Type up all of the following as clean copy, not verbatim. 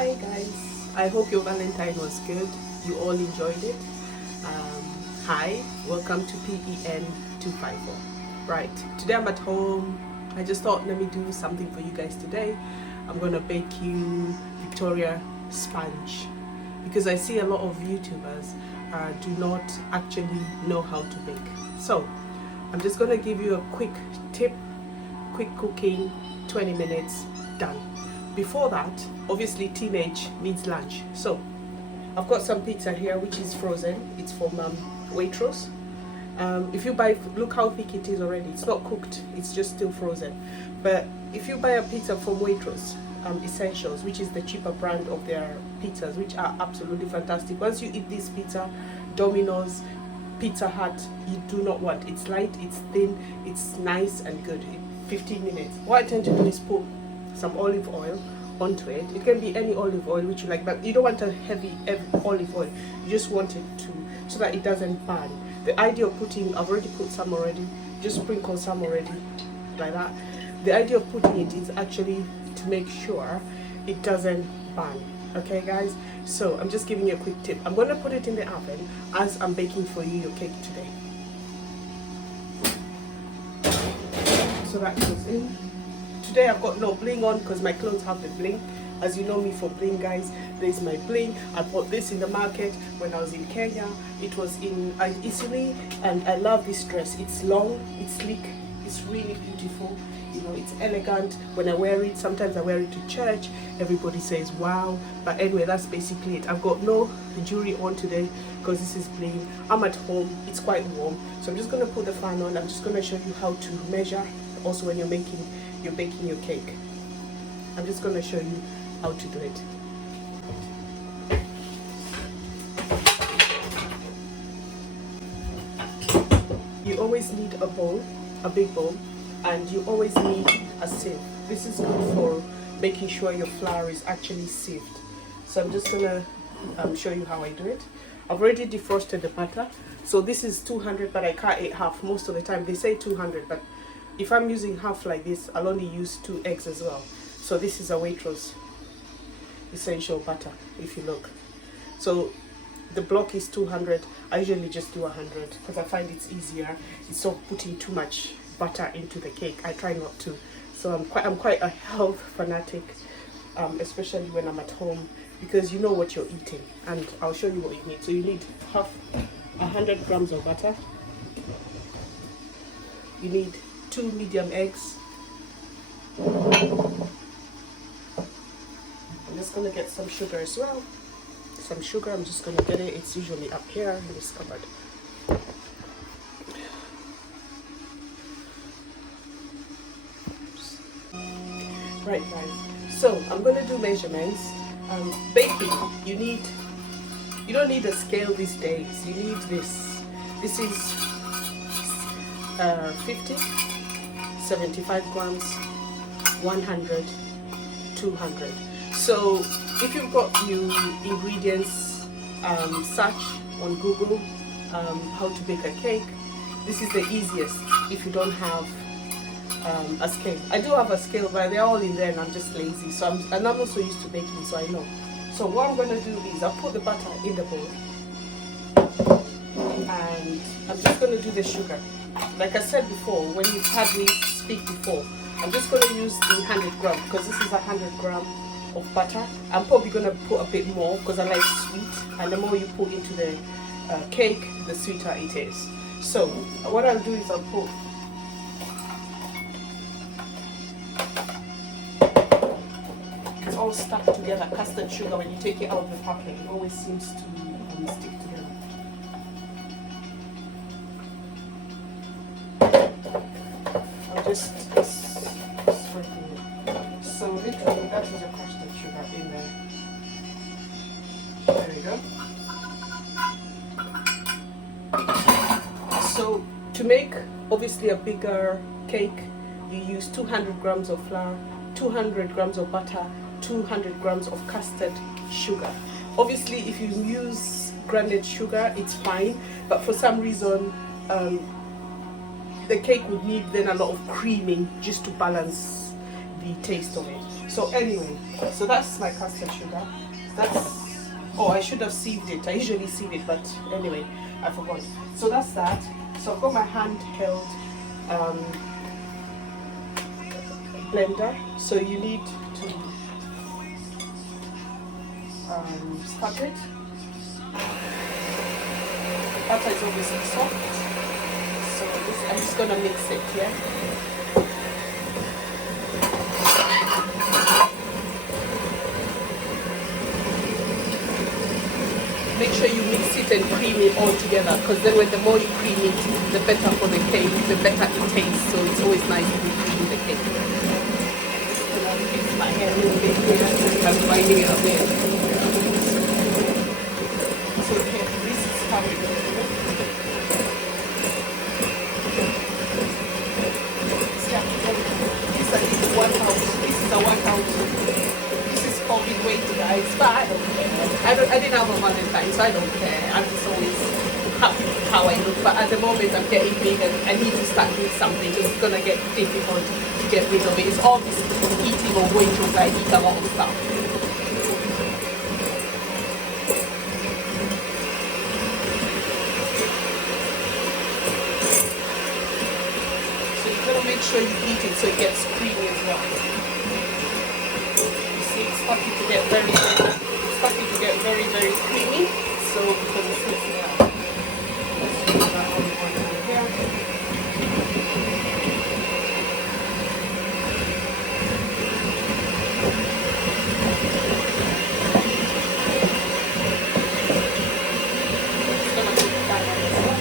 Hi guys, I hope your Valentine was good. You all enjoyed it. Hi, welcome to PEN 254. Right, today I'm at home. I just thought let me do something for you guys today. I'm gonna bake you Victoria sponge because I see a lot of YouTubers do not actually know how to bake. So I'm just gonna give you a quick tip, quick cooking, 20 minutes, done. Before that, obviously teenage needs lunch. So I've got some pizza here which is frozen. It's from Waitrose. If you buy, look how thick it is already. It's not cooked, it's just still frozen. But if you buy a pizza from Waitrose, Essentials, which is the cheaper brand of their pizzas, which are absolutely fantastic. Once you eat this pizza, Domino's, Pizza Hut, you do not want. It's light, it's thin, it's nice and good. 15 minutes. What I tend to do is put some olive oil onto it. It can be any olive oil which you like, but you don't want a heavy olive oil. You just want it to, so that it doesn't burn. The idea of putting, I've already put some already, just sprinkle some already, like that. The idea of putting it is actually to make sure it doesn't burn. Okay guys, so I'm just giving you a quick tip. I'm going to put it in the oven as I'm baking for you your cake today. So that goes in. Today I've got no bling on because my clothes have the bling. As you know me for bling, guys, there's my bling. I bought this in the market when I was in Kenya. It was in Italy, and I love this dress. It's long, it's sleek, it's really beautiful. You know, it's elegant. When I wear it, sometimes I wear it to church. Everybody says wow. But anyway, that's basically it. I've got no jewelry on today because this is bling. I'm at home. It's quite warm, so I'm just gonna put the fan on. I'm just gonna show you how to measure. Also, when you're baking your cake, I'm just going to show you how to do it. You always need a bowl, a big bowl, and you always need a sieve. This is good for making sure your flour is actually sieved. So I'm just going to show you how I do it. I've already defrosted the butter. So this is 200, but I cut it half. Most of the time they say 200, but if I'm using half like this, I'll only use 2 eggs as well. So this is a Waitrose essential butter, if you look. So the block is 200. I usually just do 100 because I find it's easier. It's not putting too much butter into the cake. I try not to. So I'm quite a health fanatic, especially when I'm at home, because you know what you're eating. And I'll show you what you need. So you need 100 grams of butter. You need 2 medium eggs. I'm just going to get some sugar as well. Some sugar, I'm just going to get it. It's usually up here in this cupboard. Right guys, so I'm going to do measurements. Baking, you don't need a scale these days. You need this. This is 50, 75 grams, 100, 200. So if you've got new ingredients, search on Google how to bake a cake. This is the easiest if you don't have a scale. I do have a scale, but they're all in there and I'm just lazy. So I'm also used to baking, so I know. So what I'm going to do is I'll put the butter in the bowl and I'm just going to do the sugar. Like I said before, when you've had me speak before, I'm just going to use the 100 gram because this is 100 gram of butter. I'm probably going to put a bit more because I like sweet, and the more you put into the cake, the sweeter it is. So what I'll do is I'll put it's all stuck together. Custard sugar, when you take it out of the packet, it always seems to stick together. Just sprinkle it. So literally that is a crushed sugar in there. There we go. So to make obviously a bigger cake, you use 200 grams of flour, 200 grams of butter, 200 grams of custard sugar. Obviously if you use grounded sugar, it's fine, but for some reason the cake would need then a lot of creaming just to balance the taste of it. So anyway, so that's my custard sugar. That's, oh, I should have sieved it. I usually sieve it, but anyway, I forgot. So that's that. So I've got my handheld blender. So you need to start it. Butter is obviously soft. So this, I'm just gonna mix it, yeah? Make sure you mix it and cream it all together, because then when the more you cream it, the better for the cake, the better it tastes. So it's always nice to cream the cake. I'm gonna fix my hair a little bit here. I'm winding it up there. So here, this is how it goes. This is 1 ounce. This is a 1 ounce. This is COVID weight, guys, but I don't care. I didn't have a Valentine, so I don't care. I'm just always happy with how I look. But at the moment, I'm getting big and I need to start doing something. It's gonna get difficult to get rid of it. It's obviously eating or weight loss. I eat a lot of stuff. So you're gonna make sure you eat it so it gets creamy as well. You see, it's starting to get very creamy. So because it's sits now, let's do that on here. Just gonna put that on as well.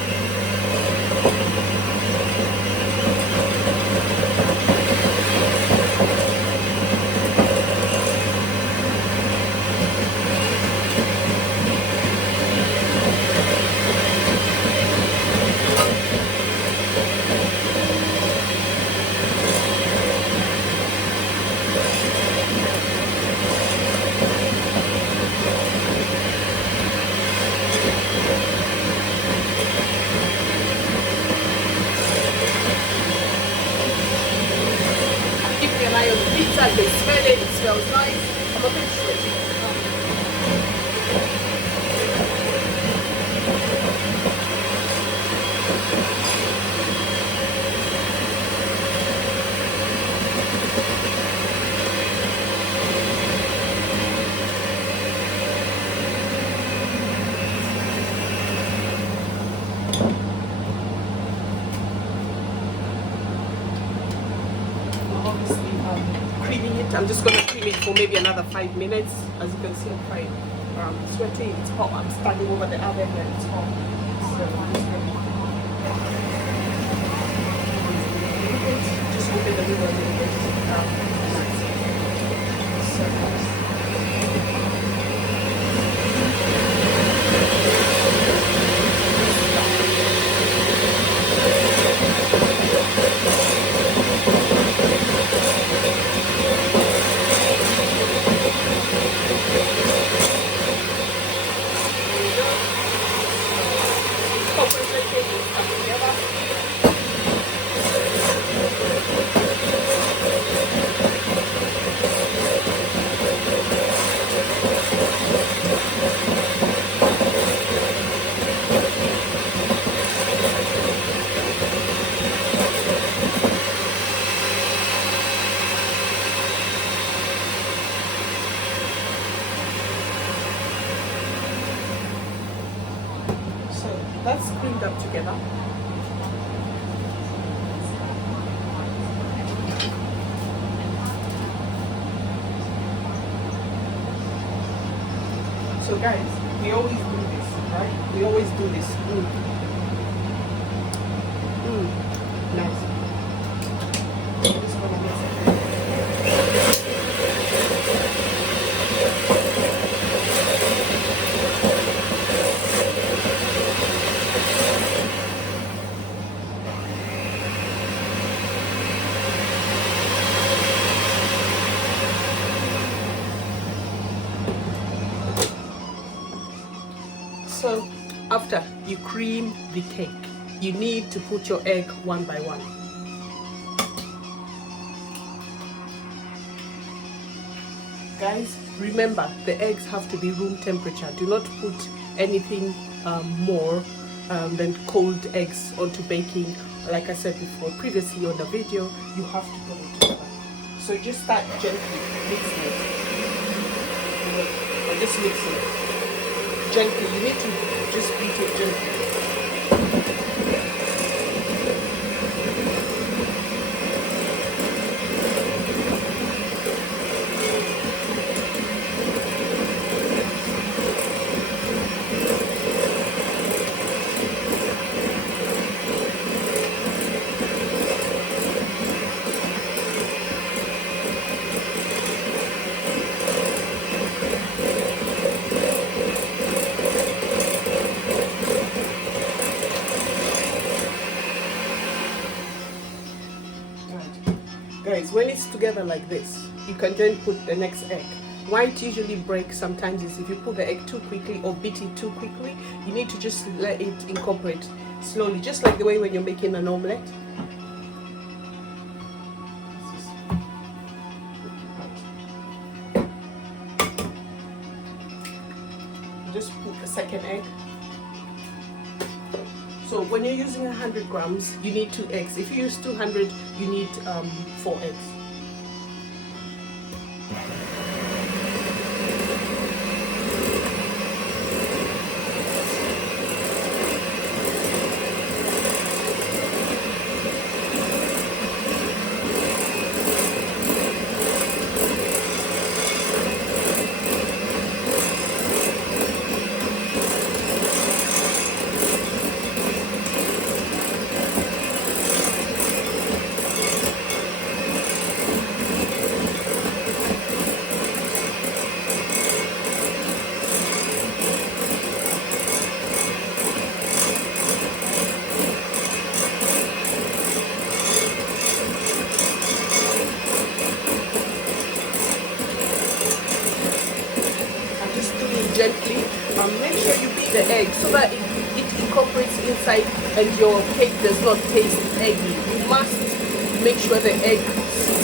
Keep an eye on the pizza. They smell it. It smells nice. I'm a bit sweaty. Obviously, creaming it. I'm just gonna cream it for maybe another 5 minutes. As you can see, I'm quite sweaty. It's hot. I'm standing over the oven and it's hot. So I'm just gonna just open the window a little bit. That's creamed up together. So guys, we always do this, right? We always do this. Nice. I'm just gonna mix it. So after you cream the cake, you need to put your egg one by one. Guys, remember the eggs have to be room temperature. Do not put anything more than cold eggs onto baking. Like I said before, previously on the video, you have to put it together. So just start gently mixing it. Or just mixing it gently. You need to just beat it gently. Guys, when it's together like this, you can then put the next egg. Why it usually breaks sometimes is if you put the egg too quickly or beat it too quickly. You need to just let it incorporate slowly, just like the way when you're making an omelette. Just put the second egg. So when you're using 100 grams, you need 2 eggs. If you use 200, you need 4 eggs. Gently, make sure you beat the egg so that it incorporates inside and your cake does not taste eggy. You must make sure the egg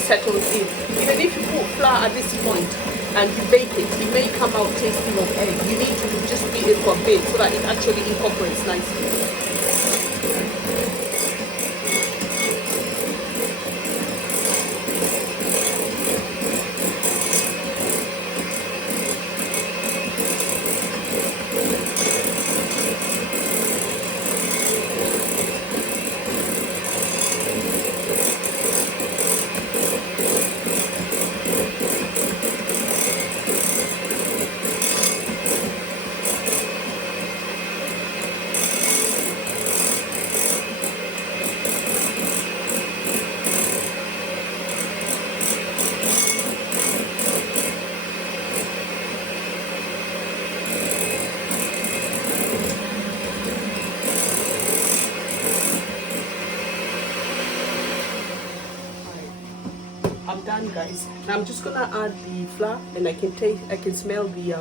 settles in. Even if you put flour at this point and you bake it, it may come out tasting of egg. You need to just beat it for a bit so that it actually incorporates nicely. I'm done, guys. Now I'm just gonna add the flour, and I can smell the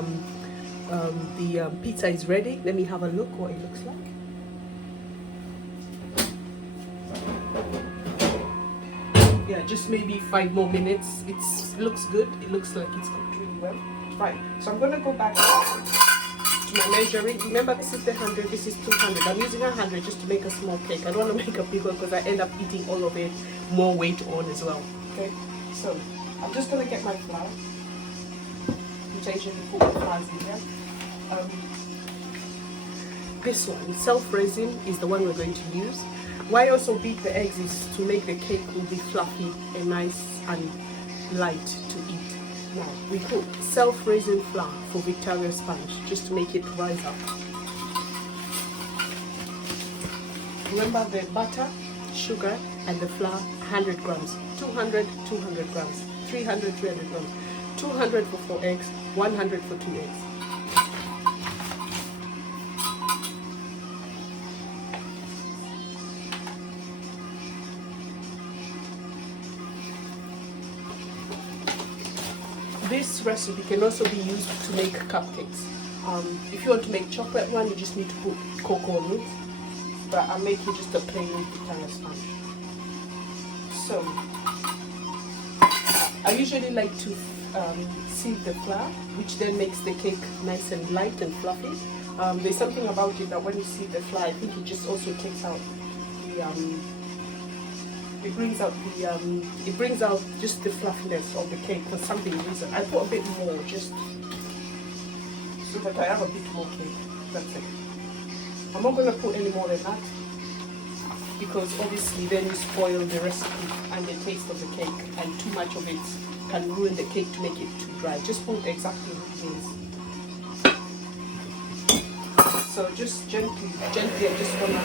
pizza is ready. Let me have a look what it looks like. Yeah, just maybe 5 more minutes. It looks good. It looks like it's cooked really well. Right, so I'm gonna go back to my measuring. Remember, this is the 100, this is 200. I'm using 100 just to make a small cake. I don't want to make a big one because I end up eating all of it, more weight on as well. Okay, so I'm just gonna get my flour, which I usually put my flours in here. This one, self-raising, is the one we're going to use. Why I also beat the eggs is to make the cake will be fluffy and nice and light to eat. Now we put self-raising flour for Victoria sponge just to make it rise up. Remember the butter, sugar and the flour, 100 grams, 200 grams, 300 grams, 200 for 4 eggs, 100 for 2 eggs. This recipe can also be used to make cupcakes. If you want to make chocolate one, you just need to put cocoa on it. But I'm making just a plain Victoria sponge. So I usually like to sieve the flour, which then makes the cake nice and light and fluffy. There's something about it that when you sieve the flour, I think it just also takes out the it brings out just the fluffiness of the cake for some reason. I put a bit more just so that I have a bit more cake. That's it. I'm not going to put any more than that, because obviously then you spoil the recipe and the taste of the cake, and too much of it can ruin the cake to make it too dry. Just put exactly what it is. So just gently, I'm just gonna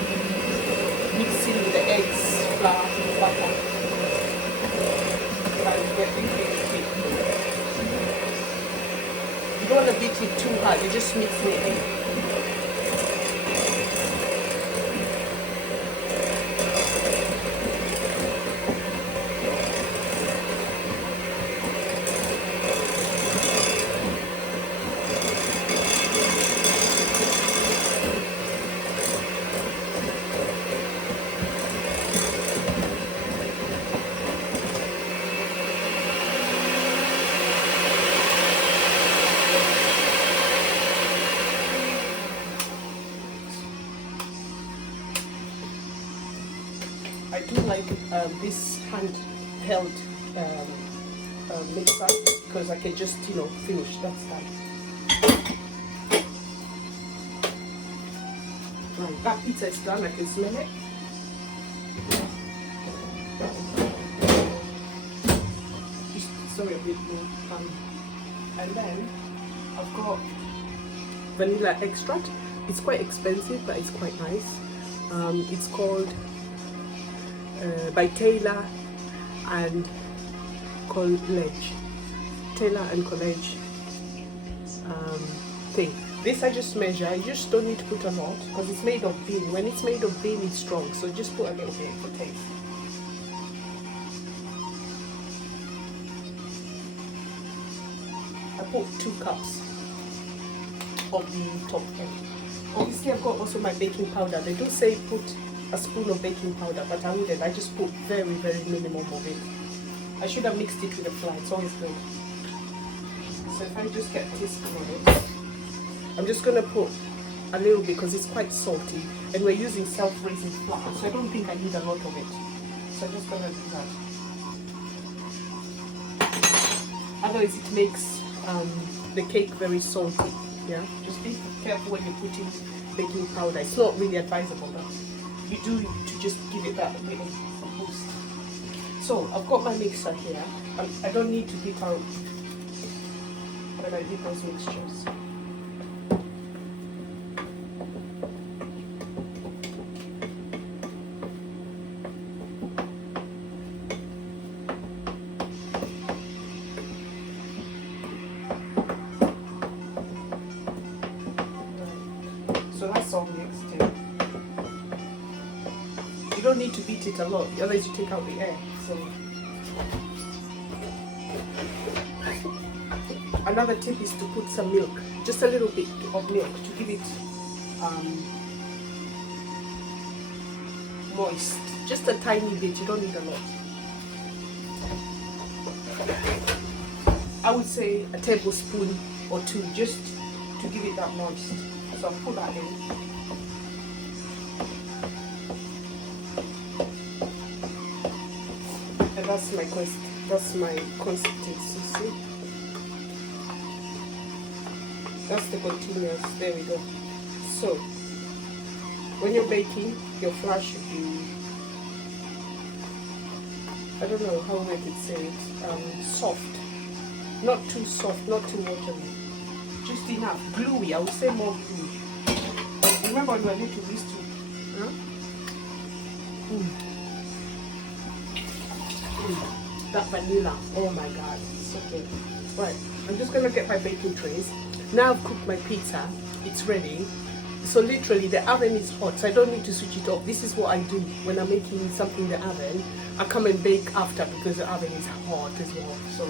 mix in with the eggs, flour, butter, and get the cake. You don't want to beat it too hard, you just mix it in. I do like this handheld mixer, because I can just, finish. That's that. Right, that pizza is done. I can smell it. Sorry, a bit more. And then I've got vanilla extract. It's quite expensive, but it's quite nice. It's called by Taylor and College. Taylor and College thing. This I just measure. You just don't need to put a lot because it's made of bean. When it's made of bean, it's strong. So just put a little bit for taste. I put 2 cups of the top end. Obviously, I've got also my baking powder. They do say put a spoon of baking powder, but I wouldn't. I just put very, very minimum of it. I should have mixed it with the flour. It's always good. So if I just get a teaspoon of it, I'm just going to put a little bit because it's quite salty, and we're using self-raising flour, so I don't think I need a lot of it. So I'm just going to do that. Otherwise, it makes the cake very salty. Yeah, just be careful when you're putting baking powder. It's not really advisable, but you do to just give it that little boost. So I've got my mixer here. I don't need to beat out when I did those mixtures. So that's all mixed in. You don't need to beat it a lot, otherwise you take out the air. So another tip is to put some milk, just a little bit of milk to give it moist. Just a tiny bit, you don't need a lot. I would say a tablespoon or 2 just to give it that moist. So I'll put that in. And that's my consistency, see? That's the continuous, there we go. So, when you're baking, your flour should be, I don't know how I could say it, soft. Not too soft, not too watery. Just enough. Gluey, I would say more gluey. Remember when we were little, we used to, that vanilla, oh my god, it's so good. Right, I'm just gonna get my baking trays. Now I've cooked my pizza, it's ready. So literally the oven is hot, so I don't need to switch it off. This is what I do when I'm making something in the oven. I come and bake after because the oven is hot as well. So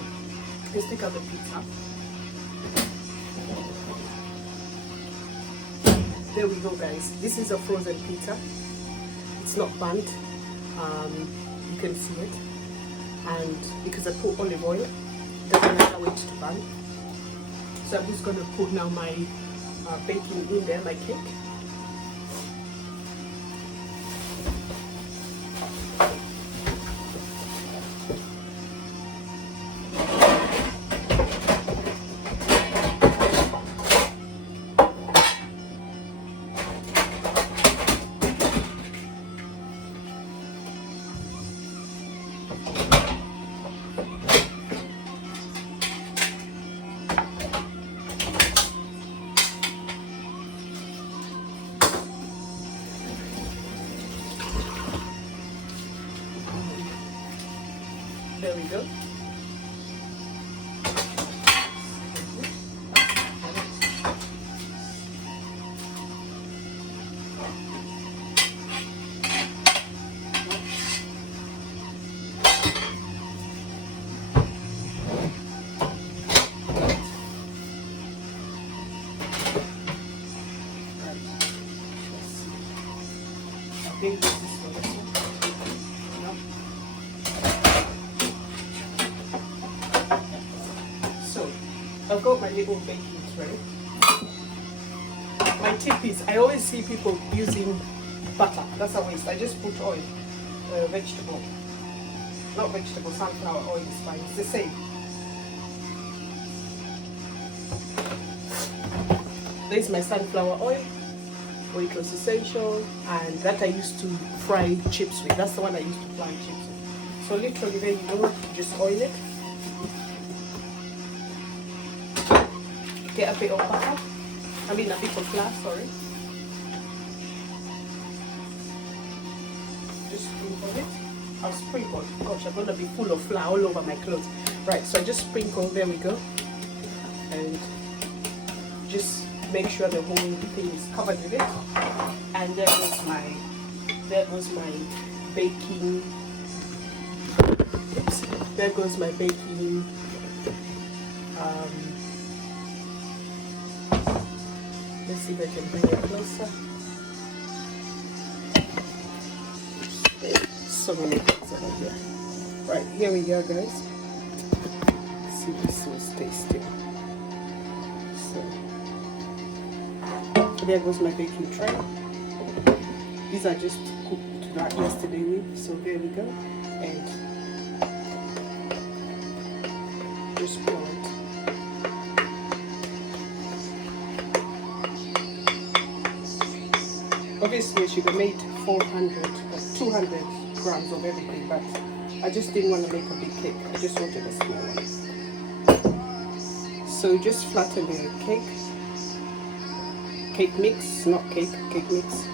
let's take out the pizza. There we go, guys. This is a frozen pizza. It's not burnt. You can see it. And because I put olive oil, doesn't allow it to burn. So I'm just gonna put now my baking in there, my cake. There we go. I think this is for this one. No. So I've got my little baking tray. My tip is I always see people using butter. That's a waste. I just put oil, vegetable, not vegetable, sunflower oil is fine. It's the same. There's my sunflower oil. It was essential, and that I used to fry chips with. That's the one I used to fry chips with. So literally there you go, just oil it. Get a bit of butter, a bit of flour, sorry. Just sprinkle it. I'll sprinkle, gosh, I'm gonna be full of flour all over my clothes. Right, so I just sprinkle, there we go. And just make sure the whole thing is covered with it. And there goes my baking. Oops, there goes my baking. Let's see if I can bring it closer. So many things over here. Right, here we go, guys. See, this was tasty. So there goes my baking tray. These are just cooked that yesterday with, so there we go. And just pour it. Obviously I should have made 400 or 200 grams of everything, but I just didn't want to make a big cake. I just wanted a small one. So just flatten the cake mix, not cake mix.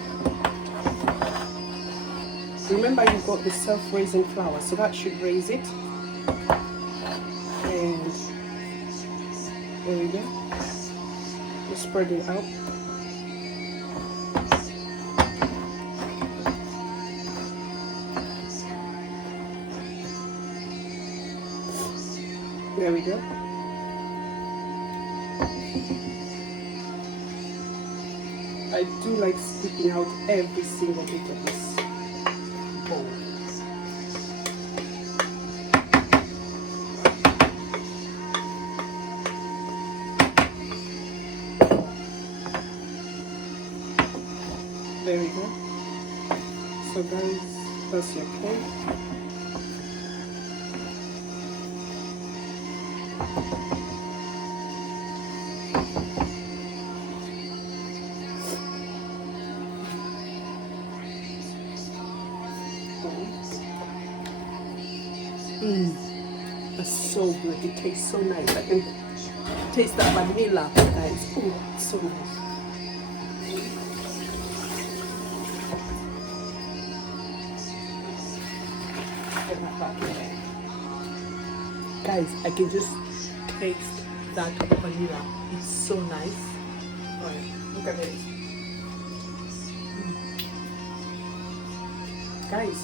Remember you've got the self-raising flour, so that should raise it. And there we go. Just spread it out. There we go. I do like scooping out every single bit of this bowl. There we go. So guys, that's your cake. That's so good. It tastes so nice. I can taste that vanilla, guys. Oh, it's so nice. Get that back there. Guys, I can just taste that vanilla. It's so nice. Alright, look at this. Guys,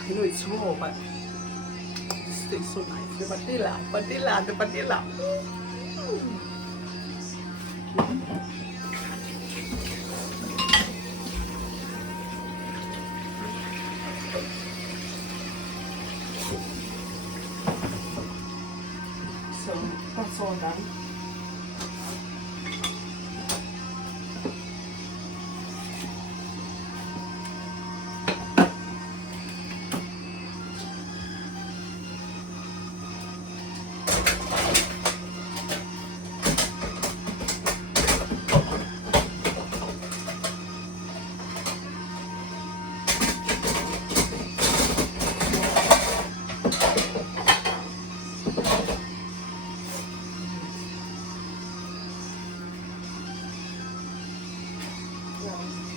I know it's raw, but this tastes so nice. The vanilla. So that's all done.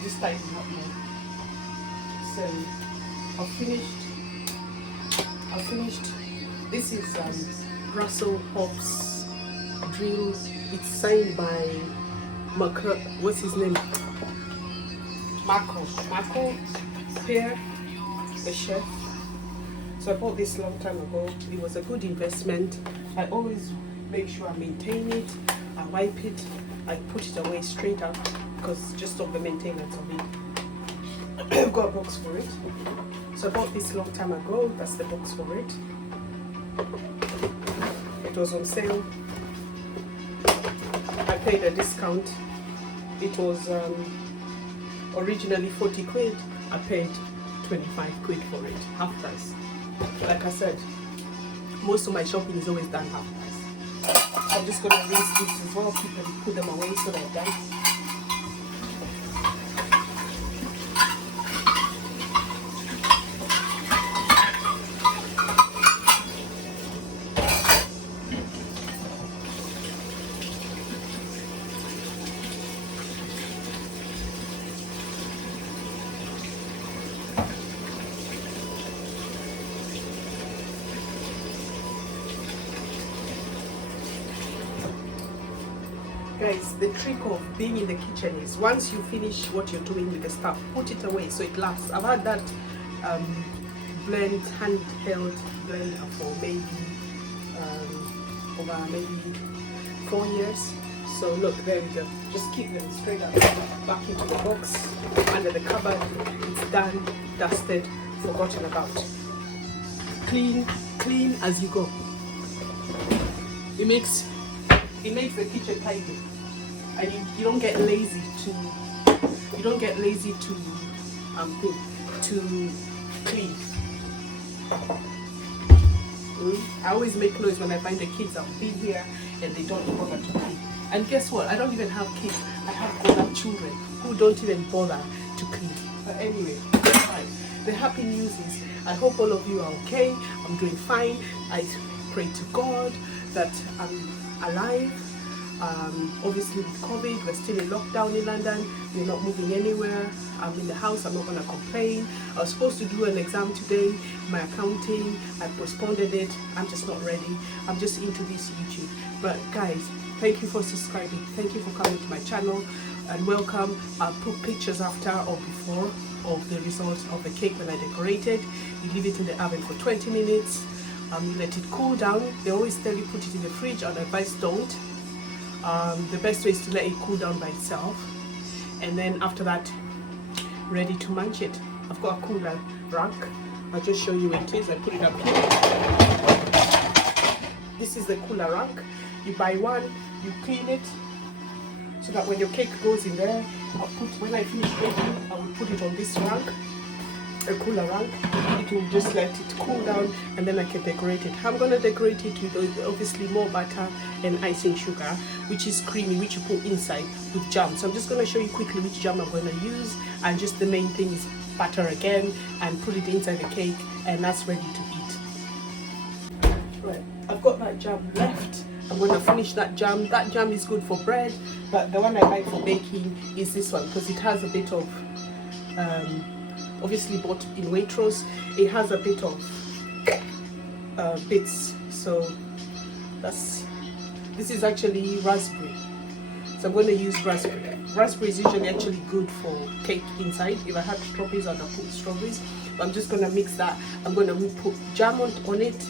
Just tighten up more. So I've finished. This is Russell Hobbs drill. It's signed by what's his name? Marco Pierre, the chef. So I bought this long time ago. It was a good investment. I always make sure I maintain it. I wipe it. I put it away straight up because just of the maintenance of it. I've got a box for it. So I bought this long time ago. That's the box for it. It was on sale. I paid a discount. It was originally 40 quid. I paid 25 quid for it, half price. Like I said, most of my shopping is always done half price. So I'm just gonna rinse these as well, put them away so they're done. Guys, the trick of being in the kitchen is once you finish what you're doing with the stuff, put it away so it lasts. I've had that handheld blender for maybe over maybe 4 years. So look, there we go. Just keep them straight up, back into the box, under the cupboard. It's done, dusted, forgotten about. Clean as you go. It makes the kitchen tidy, and you don't get lazy to clean. I always make noise when I find the kids have been here and they don't bother to clean. And guess what? I don't even have kids. I have grown-up children who don't even bother to clean. But anyway, it's fine. The happy news is I hope all of you are okay. I'm doing fine. I pray to God that I'm alive. Obviously with COVID, we're still in lockdown in London. We're not moving anywhere. I'm in the house. I'm not going to complain. I was supposed to do an exam today, my accounting. I postponed it. I'm just not ready. I'm just into this YouTube. But guys, thank you for subscribing. Thank you for coming to my channel, and welcome. I'll put pictures after or before of the results of the cake when I decorated. You leave it in the oven for 20 minutes. You let it cool down. They always tell you put it in the fridge, and advice don't. The best way is to let it cool down by itself, and then after that, ready to munch it. I've got a cooler rack. I'll just show you where it is. I put it up here. This is the cooler rack. You buy one, you clean it, so that when your cake goes in there, when I finish baking, I will put it on this rack, a cooler rack. It will just let it cool down, and then I can decorate it. I'm going to decorate it with obviously more butter and icing sugar, which is creamy, which you put inside with jam. So I'm just going to show you quickly which jam I'm going to use, and just the main thing is butter again, and put it inside the cake, and that's ready to eat. Right, I've got that jam left. I'm going to finish that jam. That jam is good for bread, but the one I like for baking is this one, because it has a bit of obviously bought in Waitrose. It has a bit of bits, so this is actually raspberry, so I'm going to use raspberry. Raspberry is usually actually good for cake inside. If I had strawberries, I'd have put strawberries, but I'm just going to mix that. I'm going to put jam on it,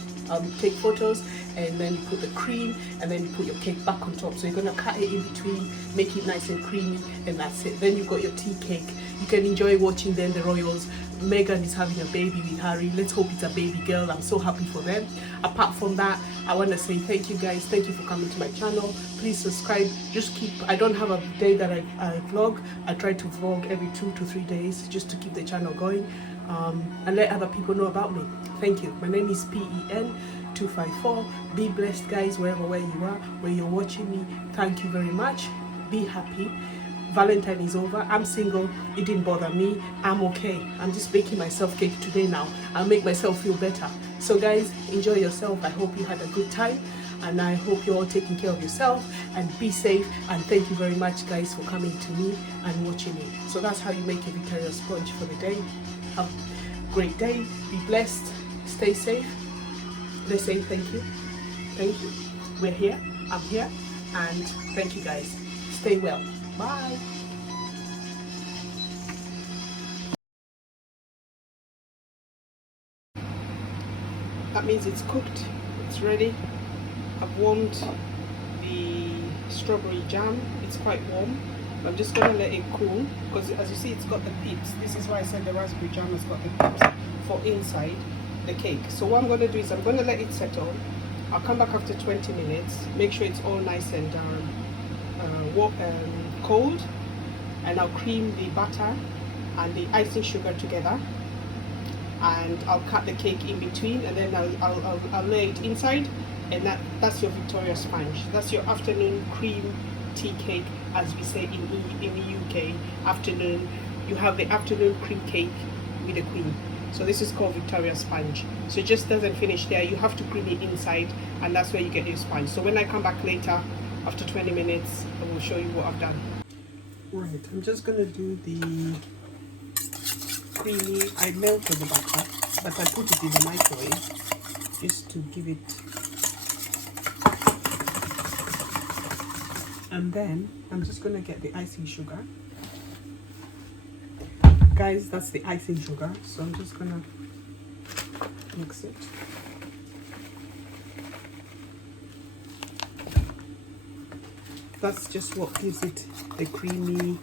take photos, and then you put the cream, and then you put your cake back on top. So you're going to cut it in between, make it nice and creamy, and that's it. Then you've got your tea cake. You can enjoy watching then the royals Meghan is having a baby with Harry. Let's hope it's a baby girl. I'm so happy for them. Apart from that, I want to say thank you guys. Thank you for coming to my channel. Please subscribe. Just keep, I don't have a day that I vlog. I try to vlog every 2 to 3 days just to keep the channel going, and let other people know about me. Thank you. My name is PEN254. Be blessed, guys, wherever where you are, where you're watching me. Thank you very much. Be happy. Valentine is over. I'm single. It didn't bother me. I'm okay. I'm just baking myself cake today now. I'll make myself feel better. So guys, enjoy yourself. I hope you had a good time, and I hope you're all taking care of yourself, and be safe. And thank you very much, guys, for coming to me and watching me. So that's how you make a Victoria sponge for the day. Have a great day. Be blessed. Stay safe. Let's say thank you. Thank you. We're here. I'm here. And thank you, guys. Stay well. Bye. That means it's cooked. It's ready. I've warmed the strawberry jam. It's quite warm. I'm just going to let it cool, because as you see, it's got the pips. This is why I said the raspberry jam has got the pips for inside the cake. So what I'm going to do is I'm going to let it settle. I'll come back after 20 minutes. Make sure it's all nice and cold, and I'll cream the butter and the icing sugar together, and I'll cut the cake in between, and then I'll lay it inside, and that's your Victoria sponge. That's your afternoon cream tea cake, as we say in the UK. Afternoon, you have the afternoon cream cake with the cream. So this is called Victoria sponge. So it just doesn't finish there. You have to cream it inside, and that's where you get your sponge. So when I come back later, after 20 minutes, I will show you what I've done. Right, I'm just gonna do the creamy. I melted the butter, but I put it in the microwave just to give it. And then I'm just gonna get the icing sugar. Guys, that's the icing sugar. So I'm just gonna mix it. That's just what gives it the creamy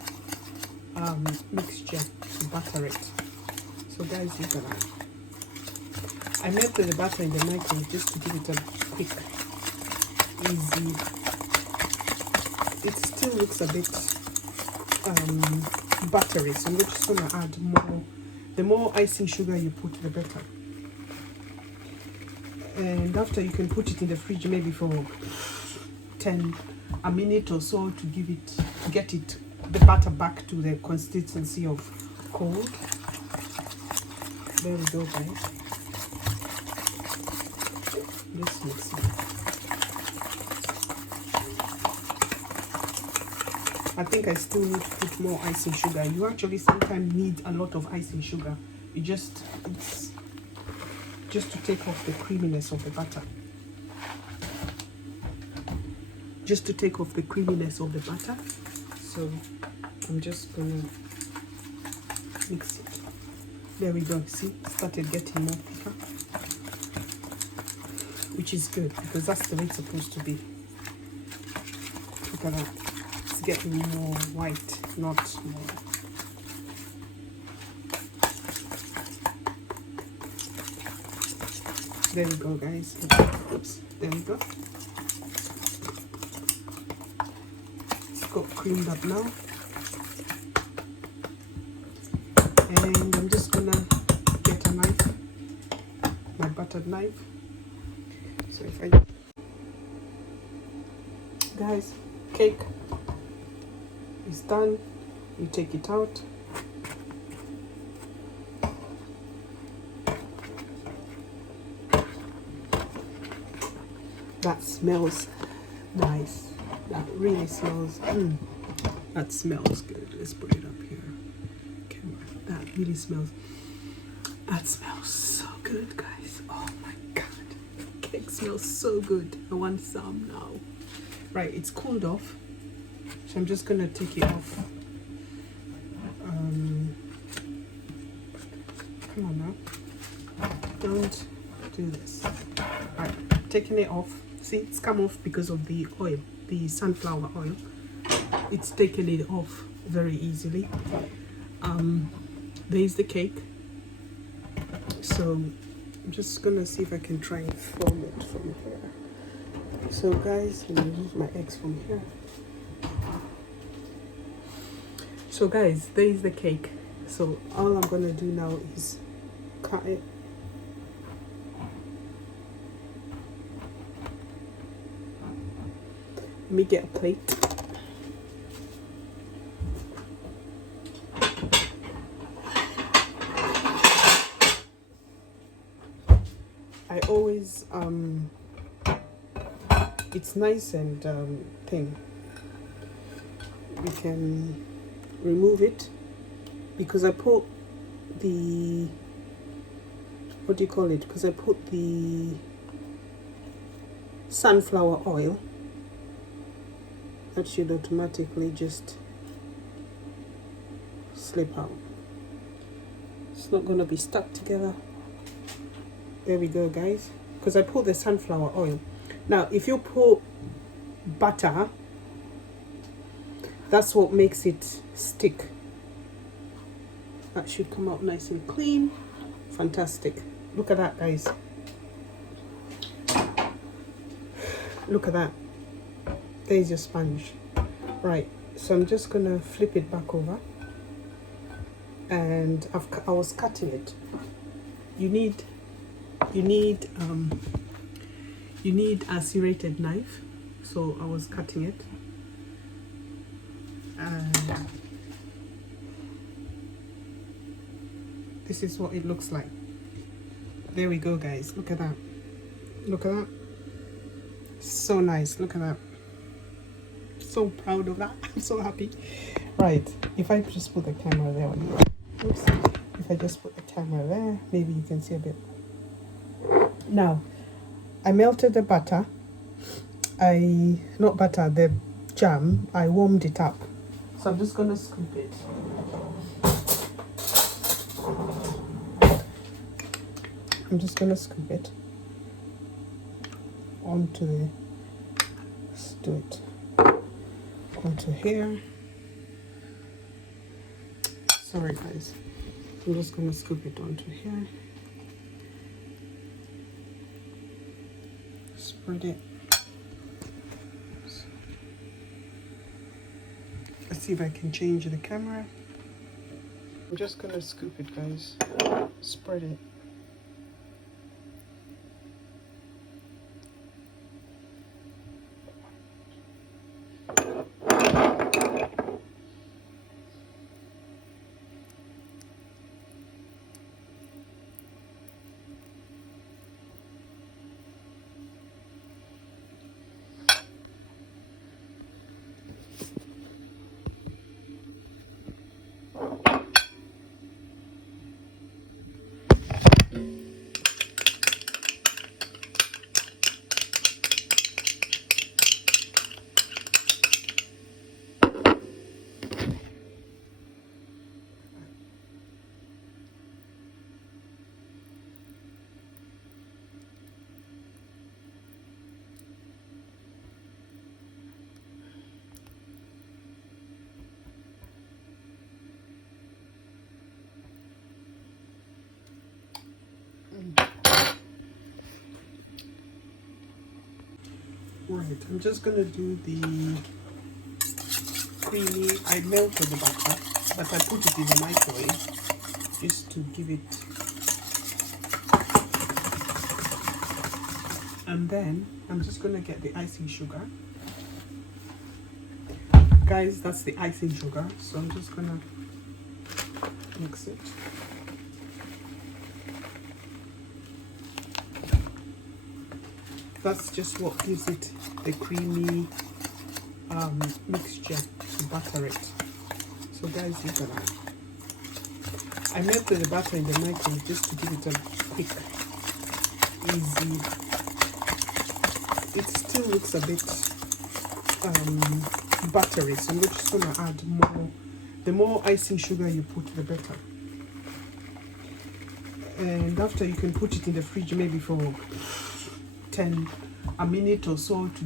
mixture to butter it. So guys, look at that. I melted the butter in the microwave just to give it a quick, easy. It still looks a bit buttery, so I'm just going to add more. The more icing sugar you put, the better. And after, you can put it in the fridge maybe for a minute or so to get the butter back to the consistency of cold. There we go, guys. Let's mix it. I think I still need to put more icing sugar. You actually sometimes need a lot of icing sugar. It's just to take off the creaminess of the butter. Just to take off the creaminess of the butter. So I'm just gonna mix it. There we go. See, it started getting more thicker, which is good because that's the way it's supposed to be. Look at that. It's getting more white, not more. There we go, guys. Oops. There we go. It's got creamed up now. And I'm just gonna get a knife, my buttered knife. So if I, guys, cake is done. You take it out. That smells nice. That really smells. That smells good. Let's put it up here. That really smells. That smells so good, guys. Oh my god, cake smells so good. I want some now. Right, it's cooled off, so I'm just gonna take it off. Come on now, don't do this. Right, taking it off. See, it's come off because of the oil, the sunflower oil. It's taken it off very easily. There's the cake. So I'm just gonna see if I can try and film it from here. So guys, let me remove my eggs from here. So guys, there is the cake. So all I'm gonna do now is cut it. Let me get a plate. I always it's nice and thin. We can remove it because I put the, what do you call it? Because I put the sunflower oil. That should automatically just slip out. It's not gonna be stuck together. There we go, guys. Because I put the sunflower oil. Now, if you put butter, that's what makes it stick. That should come out nice and clean. Fantastic. Look at that, guys. Look at that. There's your sponge. Right, so I'm just gonna flip it back over. And I was cutting it. You need a serrated knife, so I was cutting it, and this is what it looks like. There we go, guys. Look at that. Look at that. So nice. Look at that. So proud of that. I'm so happy. Right, if I just put the camera there, oops, if I just put the camera there, maybe you can see a bit. Now, I melted the butter. The jam, I warmed it up. So I'm just gonna scoop it. I'm just gonna scoop it onto the, let's do it, onto here. Sorry guys, I'm just gonna scoop it onto here. Spread it. Let's see if I can change the camera. I'm just gonna scoop it, guys. Spread it. Right, I'm just gonna do the creamy. I melted the butter, but I put it in the microwave just to give it. And then I'm just gonna get the icing sugar. Guys, that's the icing sugar. So I'm just gonna mix it. That's just what gives it the creamy mixture to butter it. So guys, look at that. I melted the butter in the microwave just to give it a quick, easy. It still looks a bit buttery, so I'm just gonna add more. The more icing sugar you put, the better. And after, you can put it in the fridge maybe for a minute or so to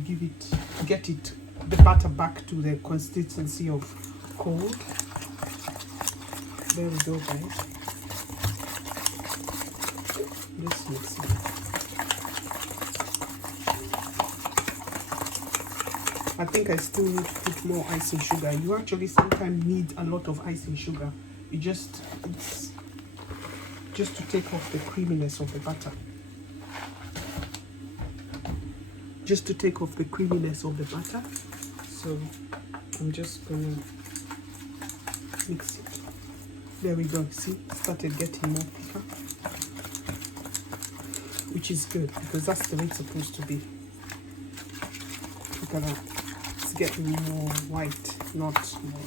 get the butter back to the consistency of cold. There we go, guys. Let's mix it. I think I still need to put more icing sugar. You actually sometimes need a lot of icing sugar. It's just to take off the creaminess of the butter. Just to take off the creaminess of the butter. So I'm just gonna mix it. There we go. See, it started getting more thicker, which is good because that's the way it's supposed to be. Look at that. It's getting more white, not more.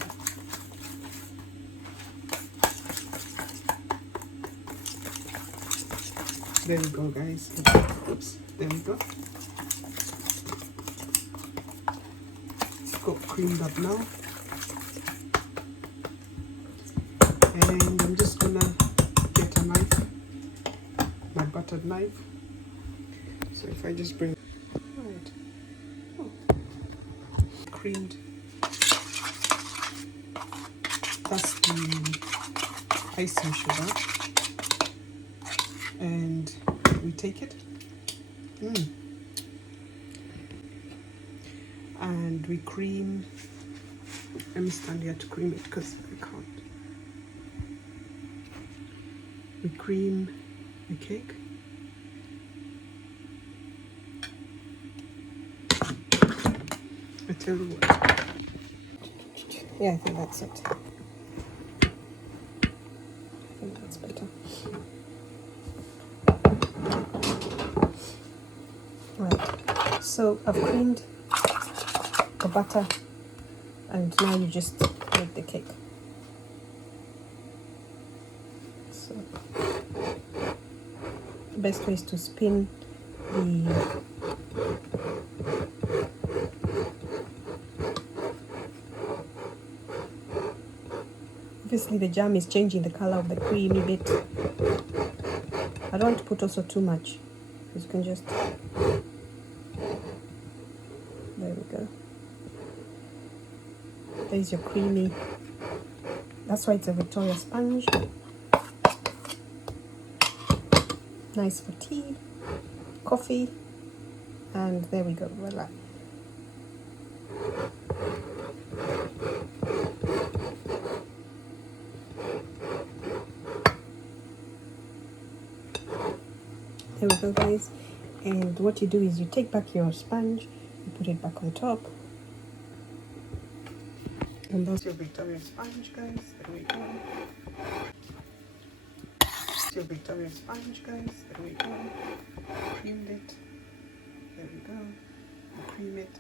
There we go, guys. Oops. There we go. It's got creamed up now. And I'm just gonna get a knife, my buttered knife. So if I just bring, right, creamed, that's the icing sugar, and we take it, and we cream. Let me stand here to cream it because I can't. We cream the cake. I tell you what. Yeah, I think that's it. I think that's better. Right. So I've creamed the butter, and now you just make the cake. So the best way is to spin the obviously the jam is changing the color of the creamy bit. I don't want to put also too much, because you can just, there we go. There's your creamy, that's why it's a Victoria sponge. Nice for tea, coffee, and there we go, voila. There we go, guys. And what you do is you take back your sponge, you put it back on top. And that's your Victoria sponge, guys. There we go. That's your Victoria sponge, guys. There we go. Creamed it. There we go. Cream it.